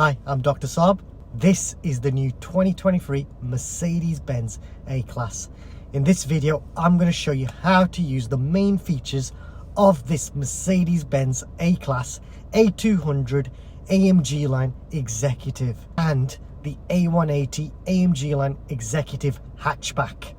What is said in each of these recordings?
Hi, I'm Dr Saahb. This is the new 2023 Mercedes-Benz A-Class. In this video, I'm going to show you how to use the main features of this Mercedes-Benz A-Class A200 AMGLine Executive and the A180 AMGLine Executive hatchback.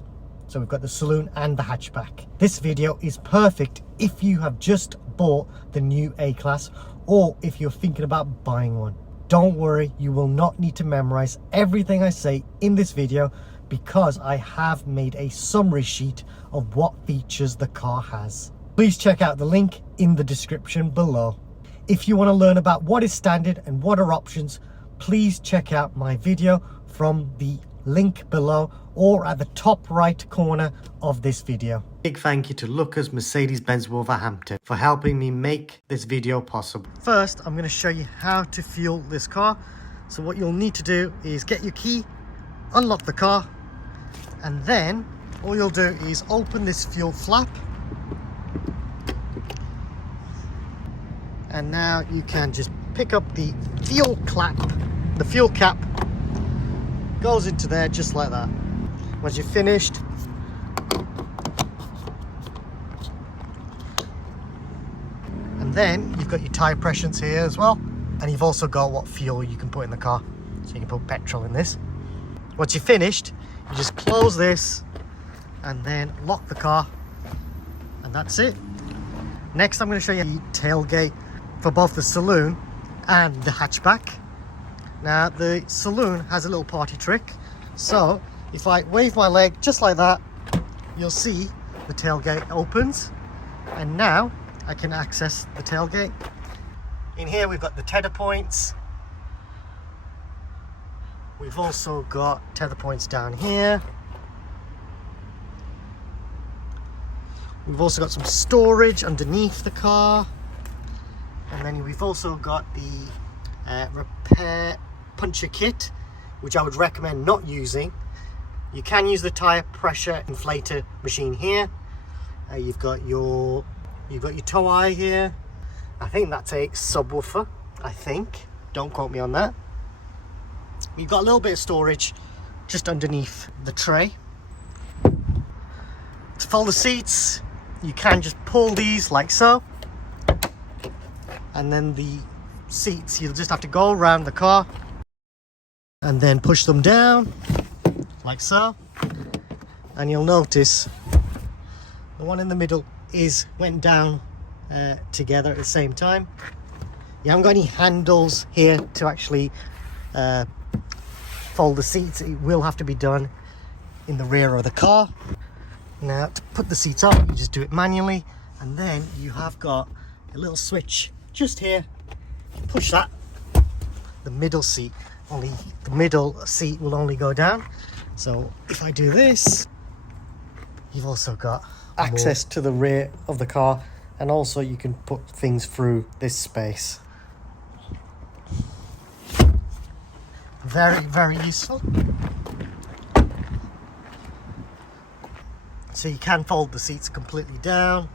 So we've got the Saloon and the hatchback. This video is perfect if you have just bought the new A-Class or if you're thinking about buying one. Don't worry, you will not need to memorize everything I say in this video because I have made a summary sheet of what features the car has. Please check out the link in the description below. If you want to learn about what is standard and what are options, please check out my video from the link below or at the top right corner of this video. Big thank you to Lucas Mercedes-Benz Wolverhampton for helping me make this video possible. First, I'm going to show you how to fuel this car. So what you'll need to do is get your key, unlock the car, and then all you'll do is open this fuel flap. And now you can just pick up the fuel cap goes into there just like that. Once you're finished, and then you've got your tire pressures here as well, and you've also got what fuel you can put in the car, so you can put petrol in this. Once you're finished, you just close this and then lock the car, and that's it. Next, I'm going to show you the tailgate for both the Saloon and the hatchback. Now the Saloon has a little party trick, so if I wave my leg just like that, you'll see the tailgate opens, and now I can access the tailgate. In here we've got the tether points. We've also got tether points down here. We've also got some storage underneath the car, and then we've also got the repair puncher kit, which I would recommend not using. You can use the tire pressure inflator machine here. You've got your tow eye here. I think that's a subwoofer, I think. Don't quote me on that. We've got a little bit of storage just underneath the tray. To fold the seats, you can just pull these like so, and then the seats, you'll just have to go around the car and then push them down like so, and you'll notice the one in the middle went down together at the same time. You haven't got any handles here to actually fold the seats. It will have to be done in the rear of the car. Now to put the seats up, you just do it manually, and then you have got a little switch just here. You push that, the middle seat will only go down. So if I do this, you've also got access to the rear of the car, and also you can put things through this space. Very, very useful. So you can fold the seats completely down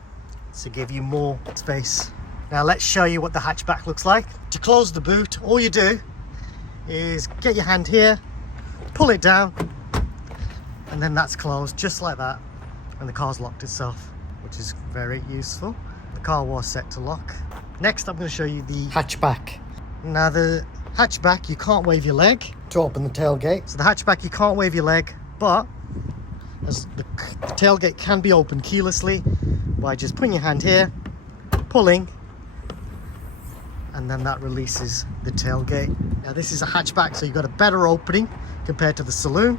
to give you more space. Now let's show you what the hatchback looks like. To close the boot, all you do is get your hand here, pull it down, and then that's closed just like that, and the car's locked itself, which is very useful. The car was set to lock. Next, I'm going to show you the hatchback. Now the hatchback, you can't wave your leg to open the tailgate. So the hatchback, you can't wave your leg, but as the tailgate can be opened keylessly by just putting your hand here, pulling, and then that releases the tailgate. Now this is a hatchback, so you've got a better opening compared to the Saloon.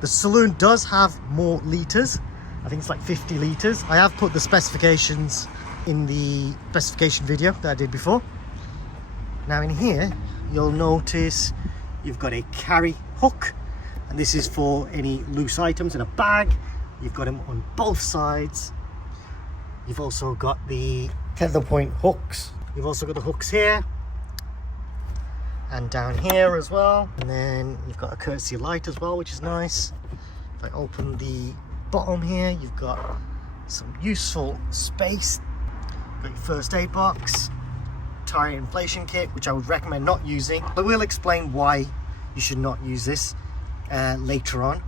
The Saloon does have more litres. I think it's like 50 litres. I have put the specifications in the specification video that I did before. Now in here, you'll notice you've got a carry hook, and this is for any loose items in a bag. You've got them on both sides. You've also got the tether point hooks. You've also got the hooks here and down here as well, and then you've got a courtesy light as well, which is nice. If I open the bottom here, you've got some useful space. You've got your first aid box, tire inflation kit, which I would recommend not using. I will explain why you should not use this later on.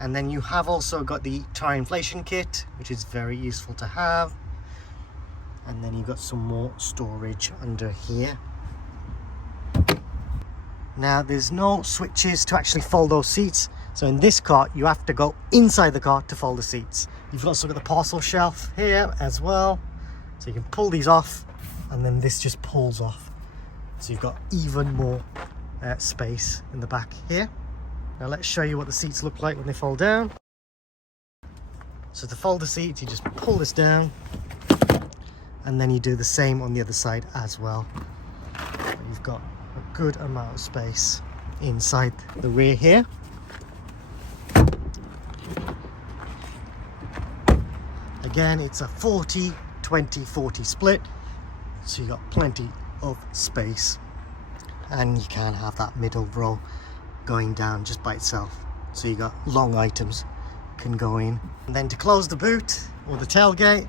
And then you have also got the tire inflation kit, which is very useful to have. And then you've got some more storage under here. Now there's no switches to actually fold those seats. So in this car, you have to go inside the car to fold the seats. You've also got the parcel shelf here as well. So you can pull these off and then this just pulls off. So you've got even more space in the back here. Now let's show you what the seats look like when they fold down. So to fold the seats, you just pull this down and then you do the same on the other side as well. You've got a good amount of space inside the rear here. Again, it's a 40-20-40 split, so you've got plenty of space, and you can have that middle row going down just by itself, so you got long items can go in. And then to close the boot or the tailgate,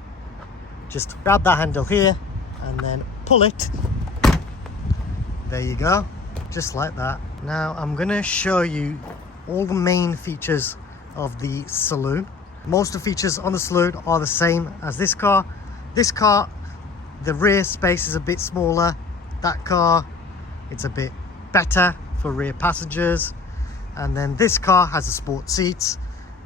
just grab that handle here and then pull it. There you go, just like that. Now I'm going to show you all the main features of the Saloon. Most of the features on the Saloon are the same as this car. This car, the rear space is a bit smaller. That car, it's a bit better for rear passengers. And then this car has the sport seats.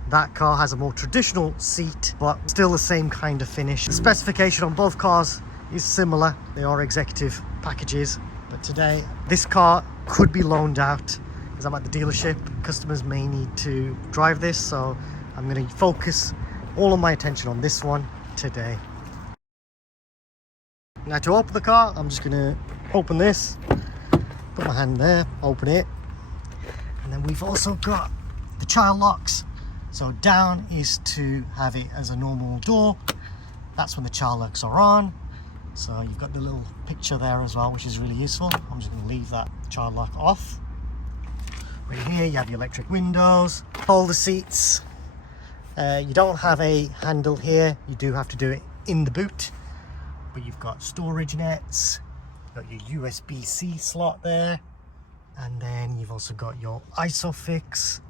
That car has a more traditional seat, but still the same kind of finish. The specification on both cars is similar. They are executive packages. But today, this car could be loaned out because I'm at the dealership. Customers may need to drive this, so I'm going to focus all of my attention on this one today. Now to open the car, I'm just going to open this, put my hand there, open it. And then we've also got the child locks. So down is to have it as a normal door. That's when the child locks are on. So you've got the little picture there as well, which is really useful. I'm just going to leave that child lock off. Right here you have your electric windows, fold the seats. You don't have a handle here, you do have to do it in the boot, but you've got storage nets, you've got your USB-C slot there, and then you've also got your ISOFIX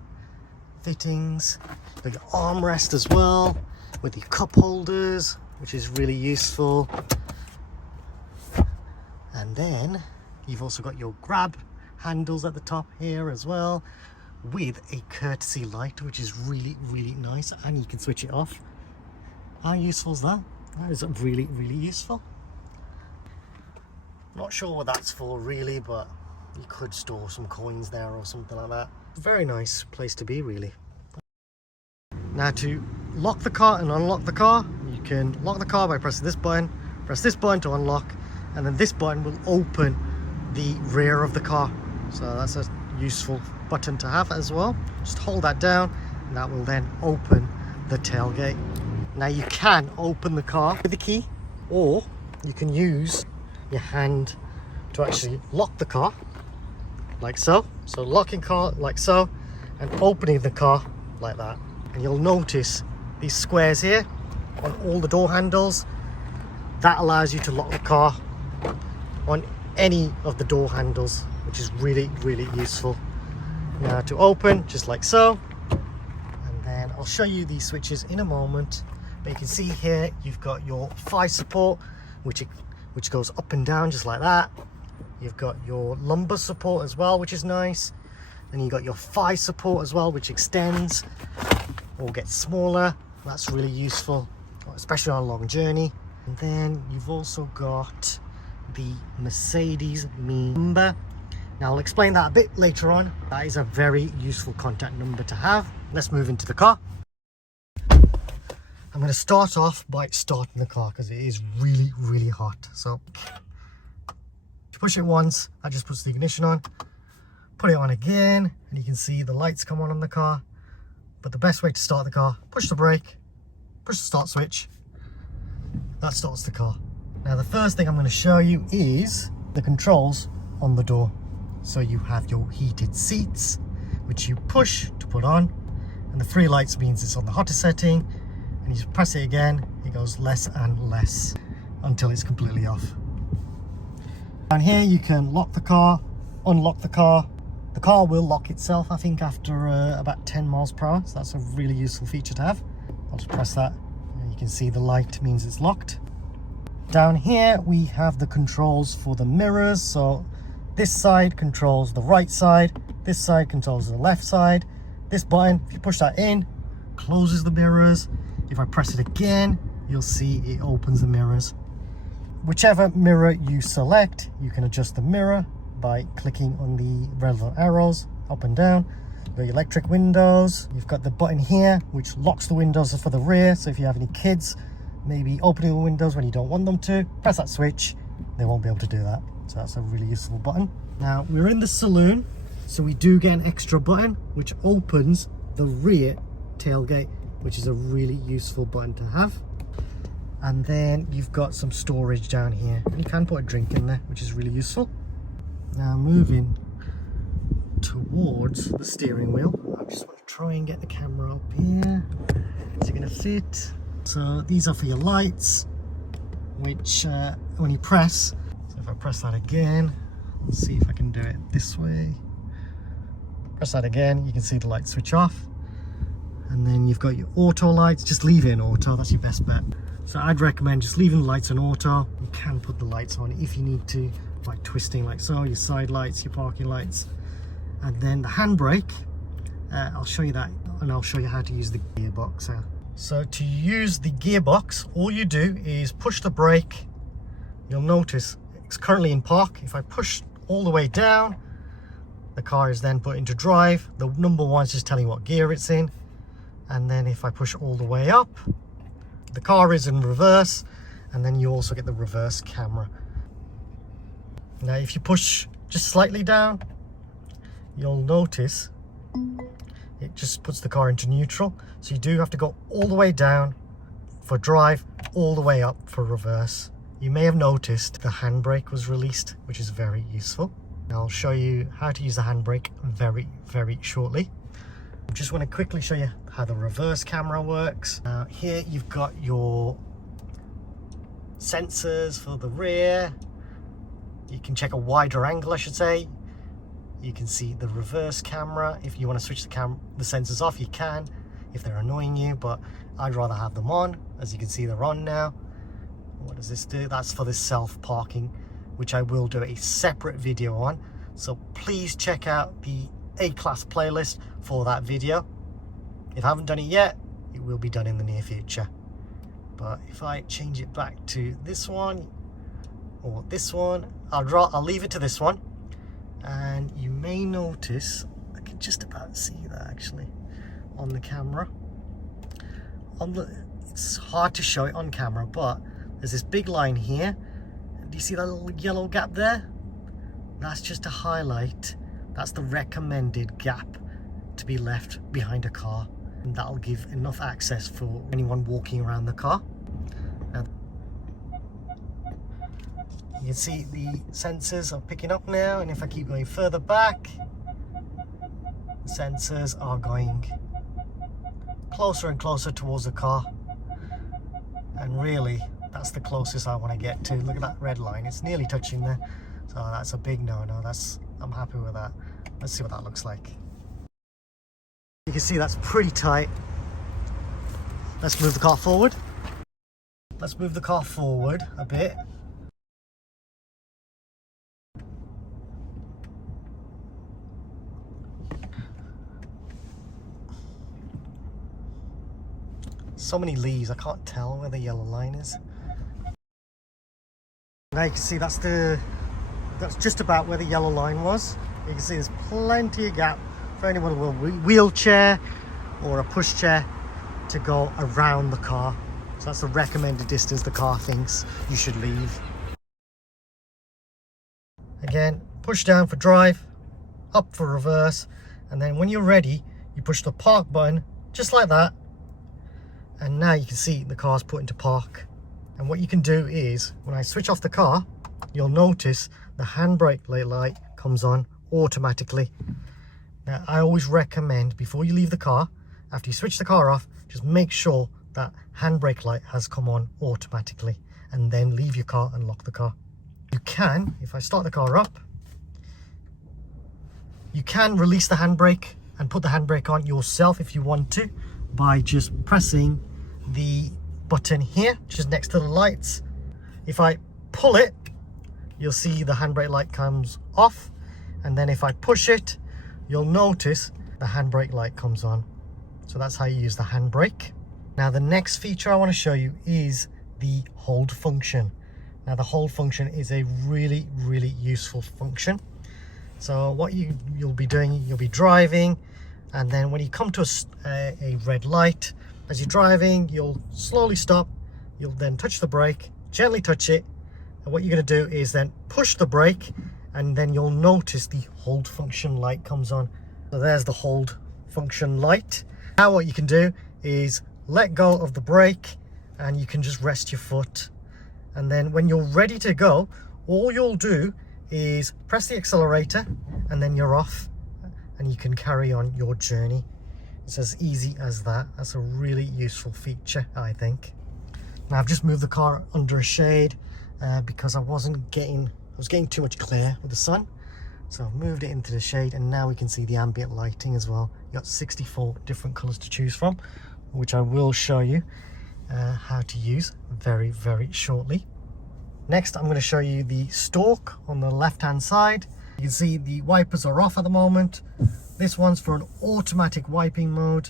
fittings, you've got your armrest as well with your cup holders, which is really useful. And then you've also got your grab handles at the top here as well, with a courtesy light, which is really nice, and you can switch it off. How useful is that? That is really useful. Not sure what that's for really, but you could store some coins there or something like that. Very nice place to be, really. Now to lock the car and unlock the car, you can lock the car by pressing this button, press this button to unlock, and then this button will open the rear of the car. So that's a useful button to have as well. Just hold that down and that will then open the tailgate. Now you can open the car with the key, or you can use your hand to actually lock the car like so. So locking car like so and opening the car like that. And you'll notice these squares here on all the door handles. That allows you to lock the car on any of the door handles, which is really useful. Now to open, just like so, and then I'll show you these switches in a moment. But you can see here you've got your thigh support, which goes up and down just like that. You've got your lumbar support as well, which is nice. Then you've got your thigh support as well, which extends or gets smaller. That's really useful, especially on a long journey. And then you've also got the Mercedes number. Now I'll explain that a bit later on. That is a very useful contact number to have. Let's move into the car. I'm going to start off by starting the car because it is really hot. So push it once, that just puts the ignition on. Put it on again and you can see the lights come on the car. But the best way to start the car, push the brake, push the start switch. That starts the car. Now the first thing I'm going to show you is the controls on the door. So you have your heated seats, which you push to put on, and the 3 lights means it's on the hottest setting, and you press it again, it goes less and less until it's completely off. Down here you can lock the car, unlock the car. The car will lock itself, I think, after about 10 miles per hour. So that's a really useful feature to have. I'll just press that. And you can see the light means it's locked. Down here we have the controls for the mirrors. So this side controls the right side. This side controls the left side. This button, if you push that in, closes the mirrors. If I press it again, you'll see it opens the mirrors. Whichever mirror you select, you can adjust the mirror by clicking on the relevant arrows up and down. You've got your electric windows. You've got the button here which locks the windows for the rear, so if you have any kids maybe opening the windows when you don't want them to, press that switch, they won't be able to do that. So that's a really useful button. Now we're in the saloon, so we do get an extra button which opens the rear tailgate, which is a really useful button to have. And then you've got some storage down here, and you can put a drink in there, which is really useful. Now moving towards the steering wheel, I just want to try and get the camera up here. Is it going to fit? So these are for your lights, which when you press, so if I press that again, let's see if I can do it this way. Press that again, you can see the light switch off. And then you've got your auto lights. Just leave it in auto, that's your best bet. So I'd recommend just leaving the lights on auto. You can put the lights on if you need to, by twisting like so, your side lights, your parking lights. And then the handbrake, I'll show you that, and I'll show you how to use the gearbox. So to use the gearbox, all you do is push the brake. You'll notice it's currently in park. If I push all the way down, the car is then put into drive. The number one is just telling you what gear it's in. And then if I push all the way up, the car is in reverse, and then you also get the reverse camera. Now if you push just slightly down, you'll notice it just puts the car into neutral. So you do have to go all the way down for drive, all the way up for reverse. You may have noticed the handbrake was released, which is very useful. Now I'll show you how to use the handbrake very shortly. I just want to quickly show you how the reverse camera works. Now here you've got your sensors for the rear. You can check a wider angle, I should say. You can see the reverse camera. If you want to switch the sensors off, you can, if they're annoying you, but I'd rather have them on. As you can see, they're on now. What does this do? That's for the self-parking, which I will do a separate video on. So please check out the A-Class playlist for that video. If I haven't done it yet, it will be done in the near future. But if I change it back to this one or this one, I'll leave it to this one. And you may notice, I can just about see that actually on the camera. It's hard to show it on camera, but there's this big line here. Do you see that little yellow gap there? That's just to highlight, that's the recommended gap to be left behind a car. And that'll give enough access for anyone walking around the car. Now, you can see the sensors are picking up now, and if I keep going further back, the sensors are going closer and closer towards the car. And really, that's the closest I want to get to. Look at that red line, it's nearly touching there. So that's a big no-no. I'm happy with that. Let's see what that looks like. You can see that's pretty tight. Let's move the car forward. Let's move the car forward a bit. So many leaves, I can't tell where the yellow line is. Now you can see that's just about where the yellow line was. You can see there's plenty of gap for anyone with a wheelchair or a pushchair to go around the car. So that's the recommended distance the car thinks you should leave. Again, push down for drive, up for reverse, and then when you're ready, you push the park button just like that. And now you can see the car's put into park. And what you can do is, when I switch off the car, you'll notice the handbrake light comes on automatically. Now, I always recommend before you leave the car, after you switch the car off, just make sure that handbrake light has come on automatically, and then leave your car and lock the car. You can, if I start the car up, you can release the handbrake and put the handbrake on yourself if you want to by just pressing the button here, just next to the lights. If I pull it, you'll see the handbrake light comes off, and then if I push it, you'll notice the handbrake light comes on. So that's how you use the handbrake. Now the next feature I want to show you is the hold function. Now the hold function is a really useful function. So what you'll be doing, you'll be driving, and then when you come to a red light, as you're driving, you'll slowly stop. You'll then touch the brake, gently touch it, and what you're going to do is then push the brake, and then you'll notice the hold function light comes on. So there's the hold function light. Now what you can do is let go of the brake, and you can just rest your foot, and then when you're ready to go, all you'll do is press the accelerator, and then you're off, and you can carry on your journey. It's as easy as that. That's a really useful feature, I think. Now I've just moved the car under a shade because I was getting too much glare with the sun, so I've moved it into the shade, and now we can see the ambient lighting as well. You got 64 different colors to choose from, which I will show you how to use very shortly. Next, I'm going to show you the stalk on the left hand side. You can see the wipers are off at the moment. This one's for an automatic wiping mode,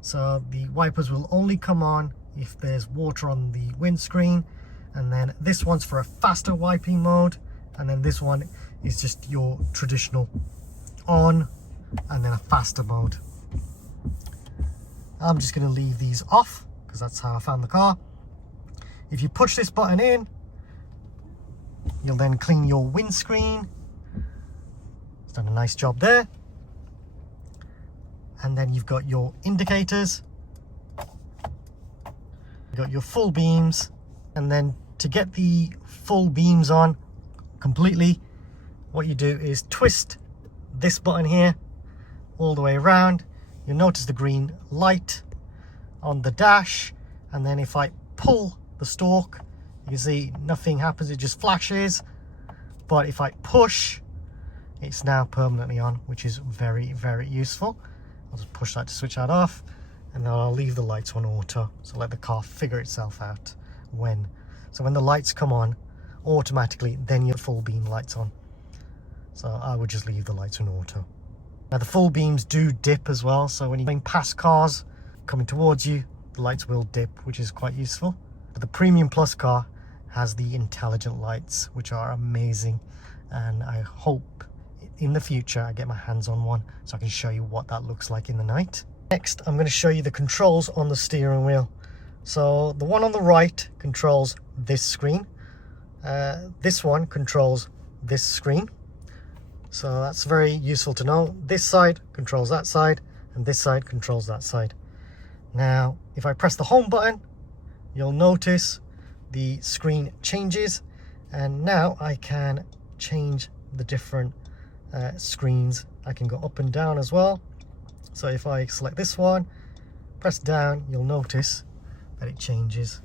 so the wipers will only come on if there's water on the windscreen. And then this one's for a faster wiping mode, and then this one is just your traditional on and then a faster mode. I'm just going to leave these off because that's how I found the car. If you push this button in, you'll then clean your windscreen. It's done a nice job there. And then you've got your indicators, you've got your full beams, and then to get the full beams on completely, what you do is twist this button here all the way around. You'll notice the green light on the dash, and then if I pull the stalk, you can see nothing happens, it just flashes. But if I push, it's now permanently on, which is very useful. I'll just push that to switch that off, and then I'll leave the lights on auto, so let the car figure itself out when. So when the lights come on automatically, then your full beam lights on. So I would just leave the lights on auto. Now the full beams do dip as well, so when you're going past cars coming towards you, the lights will dip, which is quite useful. But the Premium Plus car has the intelligent lights, which are amazing, and I hope in the future I get my hands on one so I can show you what that looks like in the night. Next, I'm going to show you the controls on the steering wheel. So the one on the right controls this screen, this one controls this screen, so that's very useful to know. This side controls that side, and this side controls that side. Now if I press the home button, you'll notice the screen changes, and now I can change the different screens. I can go up and down as well. So if I select this one, press down, you'll notice that it changes.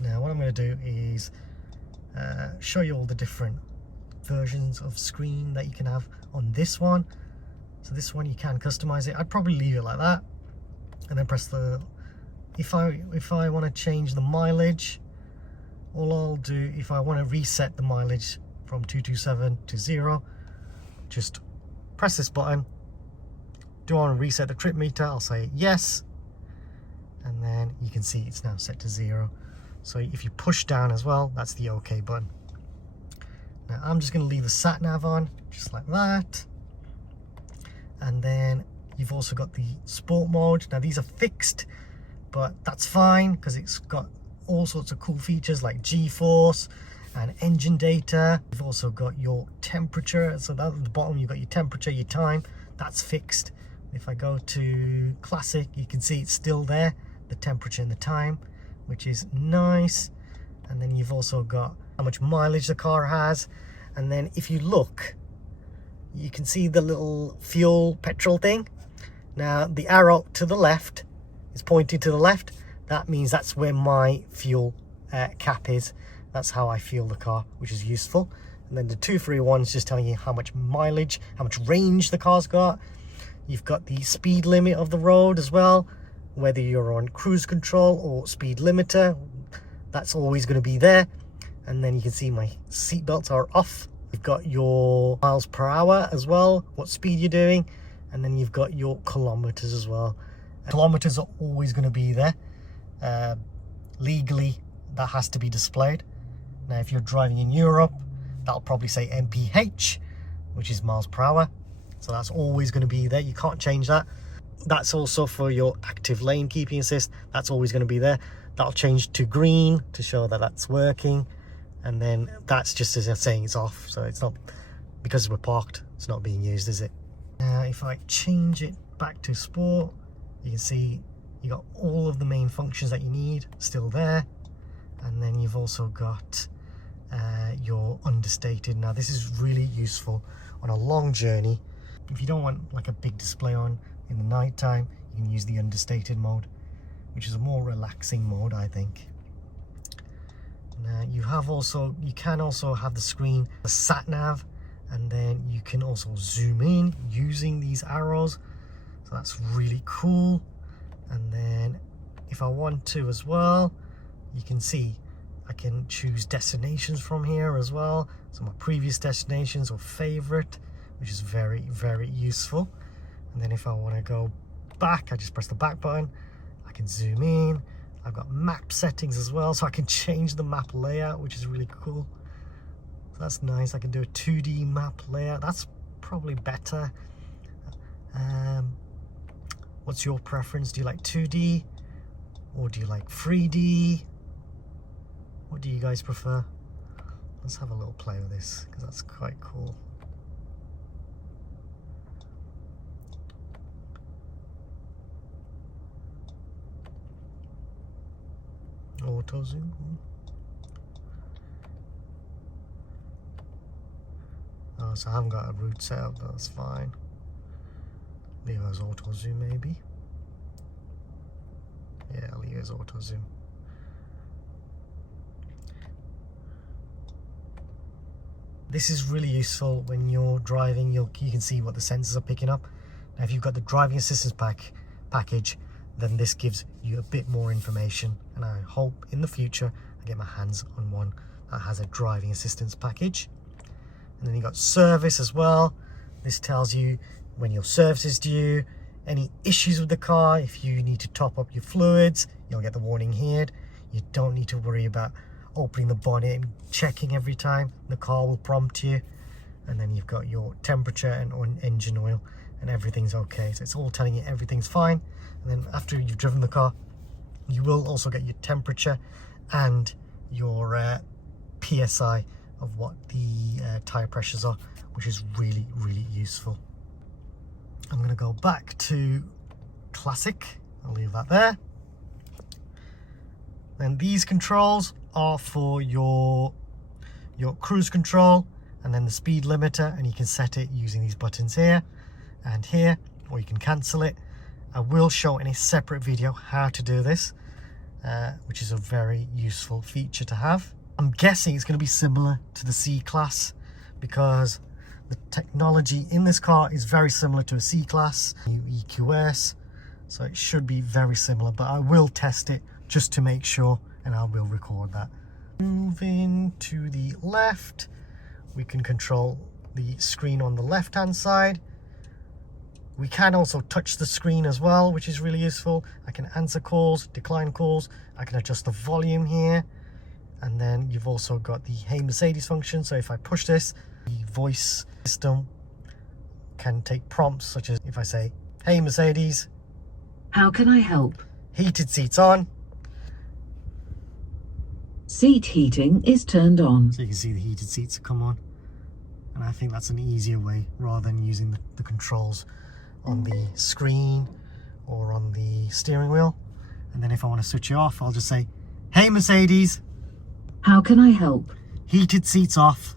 Now what I'm going to do is show you all the different versions of screen that you can have on this one. So this one you can customize it. I'd probably leave it like that, and then press the, if I want to change the mileage, all I'll do, if I want to reset the mileage from 227 to 0, just press this button. Do I want to reset the trip meter? I'll say yes, and then you can see it's now set to 0. So if you push down as well, that's the OK button. Now I'm just going to leave the sat nav on, just like that. And then you've also got the sport mode. Now these are fixed, but that's fine because it's got all sorts of cool features like G-force and engine data. You've also got your temperature. So down at the bottom you've got your temperature, your time, that's fixed. If I go to classic, you can see it's still there, the temperature and the time, which is nice. And then you've also got how much mileage the car has. And then if you look, you can see the little fuel petrol thing. Now the arrow to the left is pointing to the left. That means that's where my fuel cap is. That's how I feel the car, which is useful. And then the 231 is just telling you how much mileage, how much range the car's got. You've got the speed limit of the road as well, whether you're on cruise control or speed limiter, that's always going to be there. And then you can see my seat belts are off. You've got your miles per hour as well, what speed you're doing, and then you've got your kilometers as well. Kilometers are always going to be there. Legally, that has to be displayed. Now, if you're driving in Europe, that'll probably say mph, which is miles per hour. So that's always going to be there. You can't change that. That's also for your active lane keeping assist. That's always going to be there. That'll change to green to show that that's working. And then that's just as I'm saying it's off. So it's not, because we're parked, it's not being used, is it? Now, if I change it back to sport, you can see you got all of the main functions that you need still there. And then you've also got your understated. Now, this is really useful on a long journey. If you don't want like a big display on in the night time, you can use the understated mode, which is a more relaxing mode, I think. Now you can also have the screen, the sat nav, and then you can also zoom in using these arrows. So that's really cool. And then if I want to as well, you can see I can choose destinations from here as well. So my previous destinations or favorite, which is very, very useful. And then if I want to go back, I just press the back button. I can zoom in. I've got map settings as well, so I can change the map layout, which is really cool. So that's nice. I can do a 2D map layout. That's probably better. What's your preference? Do you like 2D or do you like 3D? What do you guys prefer? Let's have a little play with this, because that's quite cool. Auto zoom. Oh, so I haven't got a route set up, but that's fine. Leave it as auto zoom maybe. Yeah, I'll leave it as auto zoom. This is really useful when you're driving. You can see what the sensors are picking up. Now, if you've got the driving assistance package, then this gives you a bit more information, and I hope in the future I get my hands on one that has a driving assistance package. And then you got service as well. This tells you when your service is due, any issues with the car. If you need to top up your fluids, you'll get the warning here. You don't need to worry about opening the bonnet and checking every time. The car will prompt you. And then you've got your temperature and engine oil, and everything's okay. So it's all telling you everything's fine. And then after you've driven the car, you will also get your temperature and your PSI of what the tire pressures are, which is really, really useful. I'm going to go back to classic. I'll leave that there. Then these controls are for your cruise control, and then the speed limiter, and you can set it using these buttons here and here, or you can cancel it. I will show in a separate video how to do this, which is a very useful feature to have. I'm guessing it's going to be similar to the C-Class, because the technology in this car is very similar to a C-Class, EQS, so it should be very similar, but I will test it just to make sure, and I will record that. Moving to the left, we can control the screen on the left hand side. We can also touch the screen as well, which is really useful. I can answer calls, decline calls. I can adjust the volume here. And then you've also got the Hey Mercedes function. So if I push this, the voice system can take prompts, such as if I say, "Hey Mercedes, how can I help? Heated seats on." Seat heating is turned on. So you can see the heated seats come on. And I think that's an easier way, rather than using the controls on the screen or on the steering wheel. And then if I want to switch it off, I'll just say, "Hey Mercedes, how can I help? Heated seats off."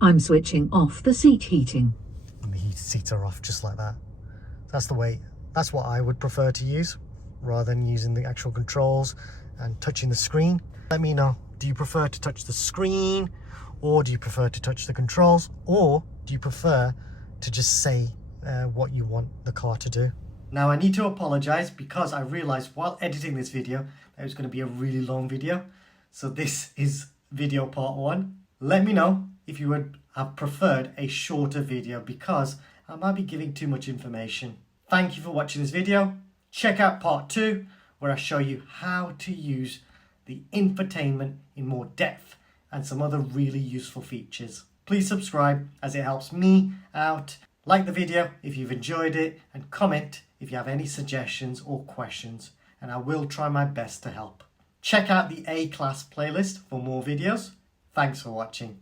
I'm switching off the seat heating. And the heated seats are off just like that. That's the way, that's what I would prefer to use, rather than using the actual controls and touching the screen. Let me know. Do you prefer to touch the screen, or do you prefer to touch the controls, or do you prefer to just say what you want the car to do? Now I need to apologize because I realized while editing this video that it was going to be a really long video. So this is video part 1. Let me know if you would have preferred a shorter video because I might be giving too much information. Thank you for watching this video. Check out part 2 where I show you how to use the infotainment in more depth and some other really useful features. Please subscribe as it helps me out. Like the video if you've enjoyed it, and comment if you have any suggestions or questions, and I will try my best to help. Check out the A-Class playlist for more videos. Thanks for watching.